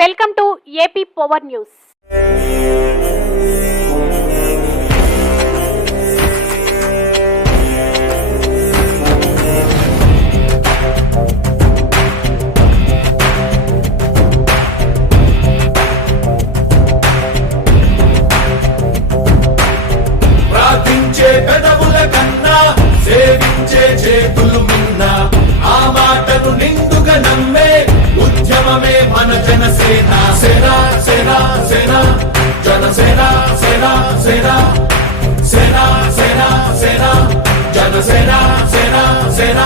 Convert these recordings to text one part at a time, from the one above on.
Welcome to AP power news. ప్రార్థించే పెదవుల కన్నా సేవించే చేతులు మిన్నా ఆ మాటను నిండుగా నమ్మే ఉద్యమమే మన జనసేన. సేన సేన సేన జనసేన సేన సేన సేన సేన సేన జనసేన సేన సేన.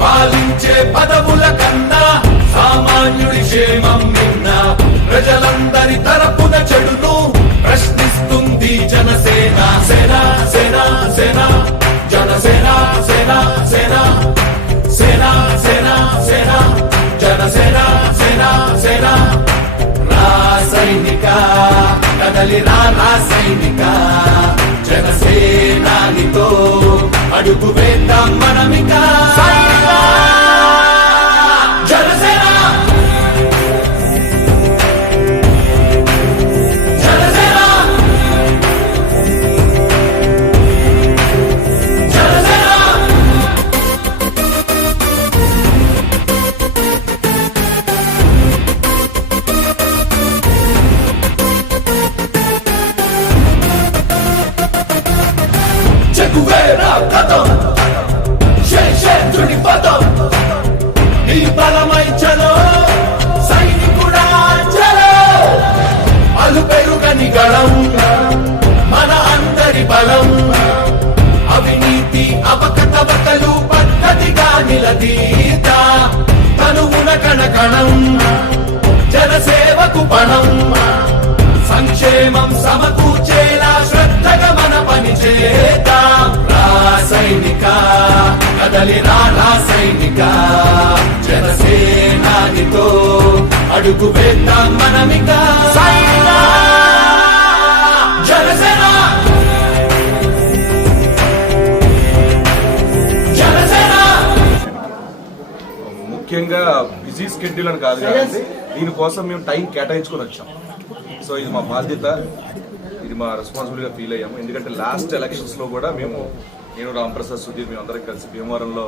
పాలించే పదవుల కన్నా సామాన్యుడి క్షేమం నిన్న ప్రజలందరి తరపున చెడును ప్రశ్నిస్తుంది జనసేన. సేన సేన సేన జనసేన సేన సేన సేన సేన సేన జనసేన సేన సేన. రాసైనిక కదలి రాసైనిక జనసేనానితో అడుగు వేద్దాం మనమిక. జనసేన జనసేన జనసేన. చెగువేరా కథం శేషేంద్రుడి పదం నీ బలమై చలో సైనికుడా చలో. అలు పెరుగని గళం మన అందరి బలం. అవినీతి అవకతవకలు పద్ధతిగా నిలదీత తనువున కణకణం జనసేవకు పణం. సంక్షేమం సమకూర్చేలా శ్రద్ధగా మన పని చేద్దాం. రాసైనిక కదలి రాసైనిక జనసేనానితో అడుగు వేద్దాం మనమిక. జనసేన జనసేన. ముఖ్యంగా బిజీ స్కెడ్యూల్ అని కాదు కాబట్టి దీనికోసం మేము టైం కేటాయించుకొని వచ్చాం. సో ఇది మా బాధ్యత, ఇది మా రెస్పాన్సిబిలిటీగా ఫీల్ అయ్యాము. ఎందుకంటే లాస్ట్ ఎలక్షన్స్లో కూడా నేను రాంప్రసాద్ సుధీర్ మేము అందరం కలిసి భీమవరంలో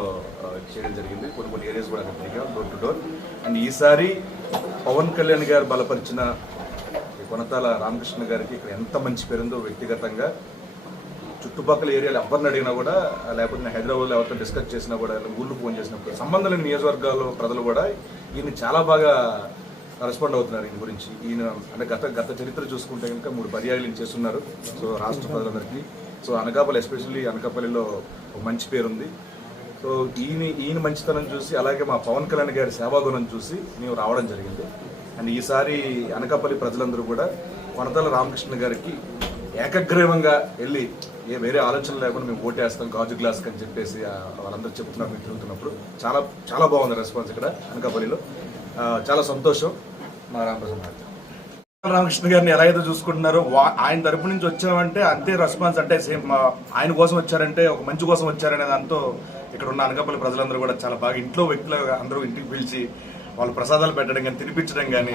చేయడం జరిగింది. కొన్ని ఏరియాస్ కూడా అక్కడ తిరిగాం డోర్ టు డోర్. అండ్ ఈసారి పవన్ కళ్యాణ్ గారు బలపరిచిన కొనతాల రామకృష్ణ గారికి ఇక్కడ ఎంత మంచి పేరుందో వ్యక్తిగతంగా చుట్టుపక్కల ఏరియాలు ఎవరిని అడిగినా కూడా, లేకపోతే హైదరాబాద్లో ఎవరితో డిస్కస్ చేసినా కూడా, ఊళ్ళో ఫోన్ చేసినప్పుడు సంబంధం లేని నియోజకవర్గాల్లో ప్రజలు కూడా ఈయన చాలా బాగా రెస్పాండ్ అవుతున్నారు. ఈయన గురించి ఈయన అంటే గత చరిత్ర చూసుకుంటే కనుక 3 పర్యాయాలు చేస్తున్నారు. సో రాష్ట్ర ప్రజలందరికీ, సో అనకాపల్లి ఎస్పెషల్లీ అనకాపల్లిలో ఒక మంచి పేరుంది. సో ఈయన మంచితనం చూసి, అలాగే మా పవన్ కళ్యాణ్ గారి సేవాగుణం చూసి మేము రావడం జరిగింది. అండ్ ఈసారి అనకాపల్లి ప్రజలందరూ కూడా కొనతాల రామకృష్ణ గారికి ఏకగ్రీవంగా వెళ్ళి వేరే ఆలోచన లేకుండా మేము ఓటేస్తాం గాజు గ్లాస్కి అని చెప్పేసి వాళ్ళందరూ చెప్తున్నారు. మేము తిరుగుతున్నప్పుడు చాలా చాలా బాగుంది రెస్పాన్స్ ఇక్కడ అనకాపల్లిలో. చాలా సంతోషం. మా రామకృష్ణ గారిని ఎలా అయితే చూసుకుంటున్నారో, ఆయన తరపు నుంచి వచ్చామంటే అంతే రెస్పాన్స్. అంటే సేమ్ ఆయన కోసం వచ్చారంటే ఒక మంచి కోసం వచ్చారనే దాంతో ఇక్కడ ఉన్న అనకాపల్లి ప్రజలందరూ కూడా చాలా బాగా ఇంట్లో వ్యక్తులుగా అందరూ ఇంటికి పిలిచి వాళ్ళు ప్రసాదాలు పెట్టడం కానీ, తినిపించడం కానీ,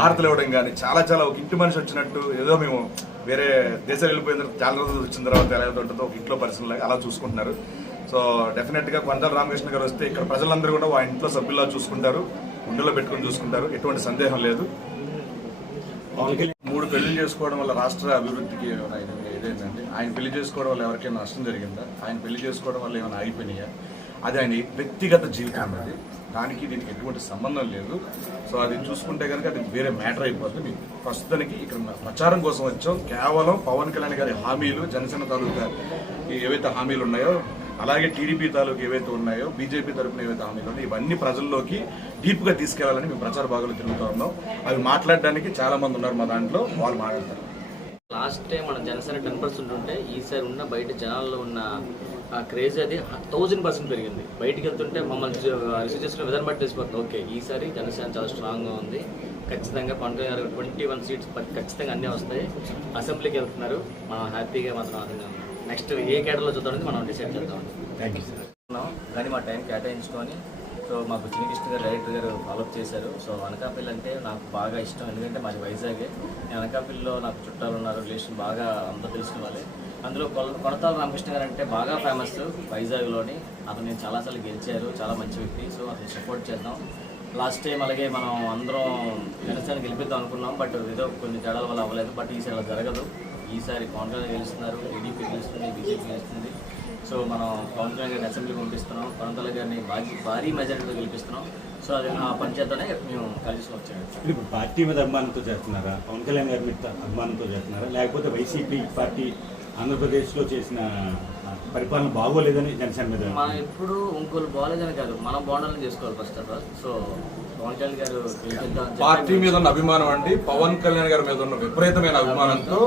హారతలు ఇవ్వడం కానీ చాలా చాలా ఒక ఇంటి మనిషి వచ్చినట్టు, ఏదో మేము వేరే దేశాలు వెళ్ళిపోయిన తర్వాత చాలా రోజులు వచ్చిన తర్వాత ఎలా అయితే ఉంటుందో ఒక ఇంట్లో పర్సన్ లాగా అలా చూసుకుంటున్నారు. సో డెఫినెట్గా కొనతాల రామకృష్ణ గారు వస్తే ఇక్కడ ప్రజలందరూ కూడా ఆ ఇంట్లో సభ్యుల్లా చూసుకుంటారు, గుండెలో పెట్టుకుని చూసుకుంటారు, ఎటువంటి సందేహం లేదు. 3 పెళ్లి చేసుకోవడం వల్ల రాష్ట్ర అభివృద్ధికి ఏదైందండి? ఆయన పెళ్లి చేసుకోవడం వల్ల ఎవరికైనా నష్టం జరిగిందా? ఆయన పెళ్లి చేసుకోవడం వల్ల ఏమైనా ఆగిపోయినాయా? అది ఆయన వ్యక్తిగత జీవితం అన్నది, దానికి దీనికి ఎటువంటి సంబంధం లేదు. సో అది చూసుకుంటే కనుక అది వేరే మ్యాటర్ అయిపోతుంది. ప్రస్తుతానికి ఇక్కడ ప్రచారం కోసం వచ్చాం. కేవలం పవన్ కళ్యాణ్ గారి హామీలు, జనసేన తాలూకా ఏవైతే హామీలు ఉన్నాయో, అలాగే టీడీపీ తాలూకు ఏవైతే ఉన్నాయో, బీజేపీ తరఫున ఏవైతే హామీలు ఉన్నాయో, ఇవన్నీ ప్రజల్లోకి డీప్గా తీసుకెళ్లాలని మేము ప్రచార భాగాలు తిరుగుతూ ఉన్నాం. అవి మాట్లాడడానికి చాలా మంది ఉన్నారు మా దాంట్లో, వాళ్ళు మాట్లాడతారు. లాస్ట్ టైం మన జనసేన 10% ఉంటే ఈసారి ఉన్న బయట జనాల్లో ఉన్న క్రేజ్ అది 1000% పెరిగింది. బయటికి వెళ్తుంటే మమ్మల్ని రిసీవ్ చేసుకునే విధానం బట్టి తెలిసిపోతుంది. ఓకే, ఈసారి జనసేన చాలా స్ట్రాంగ్గా ఉంది. ఖచ్చితంగా పవన్ కళ్యాణ్ గారు 21 సీట్స్ ఖచ్చితంగా అన్నీ వస్తాయి. అసెంబ్లీకి వెళ్తున్నారు, మనం హ్యాపీగా మాత్రం ఆనందంగా ఉన్నాం. నెక్స్ట్ ఏ కేటర్లో చూద్దామని మనం డిసైడ్ చేద్దాం. Thank you sir. కానీ మా టైం కేటాయించుకొని సో మాకు చిన్నకృష్ణ గారు డైరెక్టర్ గారు ఫాలోఅప్ చేశారు. సో అనకాపల్లి అంటే నాకు బాగా ఇష్టం, ఎందుకంటే మాది వైజాగే. నేను అనకాపల్లిలో నాకు చుట్టాలు ఉన్నారు, రిలేషన్ బాగా అంతా తెలిసిన వాళ్ళే. అందులో కొనతాల రామకృష్ణ గారు అంటే బాగా ఫేమస్ వైజాగ్లోని. అతను నేను చాలాసార్లు గెలిచారు, చాలా మంచి వ్యక్తి. సో అతను సపోర్ట్ చేద్దాం. లాస్ట్ టైం అలాగే మనం అందరం జనసేన గెలిపిద్దాం అనుకున్నాం, బట్ ఏదో కొన్ని తేడాల వల్ల అవ్వలేదు. బట్ ఈసారి అలా జరగదు. ఈసారి పవన్ కళ్యాణ్ గెలుస్తున్నారు, టీడీపీ గెలుస్తుంది, బీజేపీ గెలుస్తుంది. సో మనం పవన్ కళ్యాణ్ గారిని అసెంబ్లీకి పంపిస్తున్నాం, కొనతాల గారిని భారీ మెజారిటీతో గెలిపిస్తున్నాం. సో అది ఆ పంచాయతీనే మేము కలిసి వచ్చాము. ఇప్పుడు పార్టీ మీద అభిమానంతో చేస్తున్నారా, పవన్ కళ్యాణ్ గారి మీద అభిమానంతో చేస్తున్నారా, లేకపోతే వైసీపీ పార్టీ ఆంధ్రప్రదేశ్లో చేసిన పరిపాలన బాగోలేదని జనసేన మీద? మనం ఎప్పుడు ఇంకోళ్ళు బాగోలేదని కాదు, మనం బాగుండాలని చేసుకోవాలి first of all. So Pawan Kalyan గారు పార్టీ మీద ఉన్న అభిమానం అండి, పవన్ కళ్యాణ్ గారి మీద ఉన్న విపరీతమైన అభిమానంతో,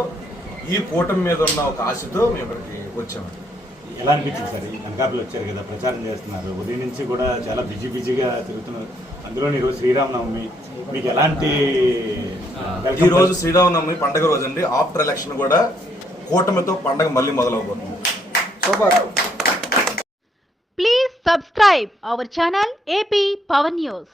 ఈ కూటమి మీద ఉన్న ఒక ఆశతో మేము ఇక్కడికి వచ్చాము. ఎలా అనిపించింది సార్? అనకాపల్లి వచ్చారు కదా, ప్రచారం చేస్తున్నారు, ఉదయం నుంచి కూడా చాలా బిజీగా తిరుగుతున్నారు. అందులో ఈరోజు శ్రీరామనవమి, మీకు ఎలాంటి? ఈ రోజు శ్రీరామనవమి పండుగ రోజు అండి. ఆఫ్టర్ ఎలక్షన్ కూడా కూటమితో పండుగ మళ్ళీ మొదలవబోతుంది. Please subscribe our channel AP Power News.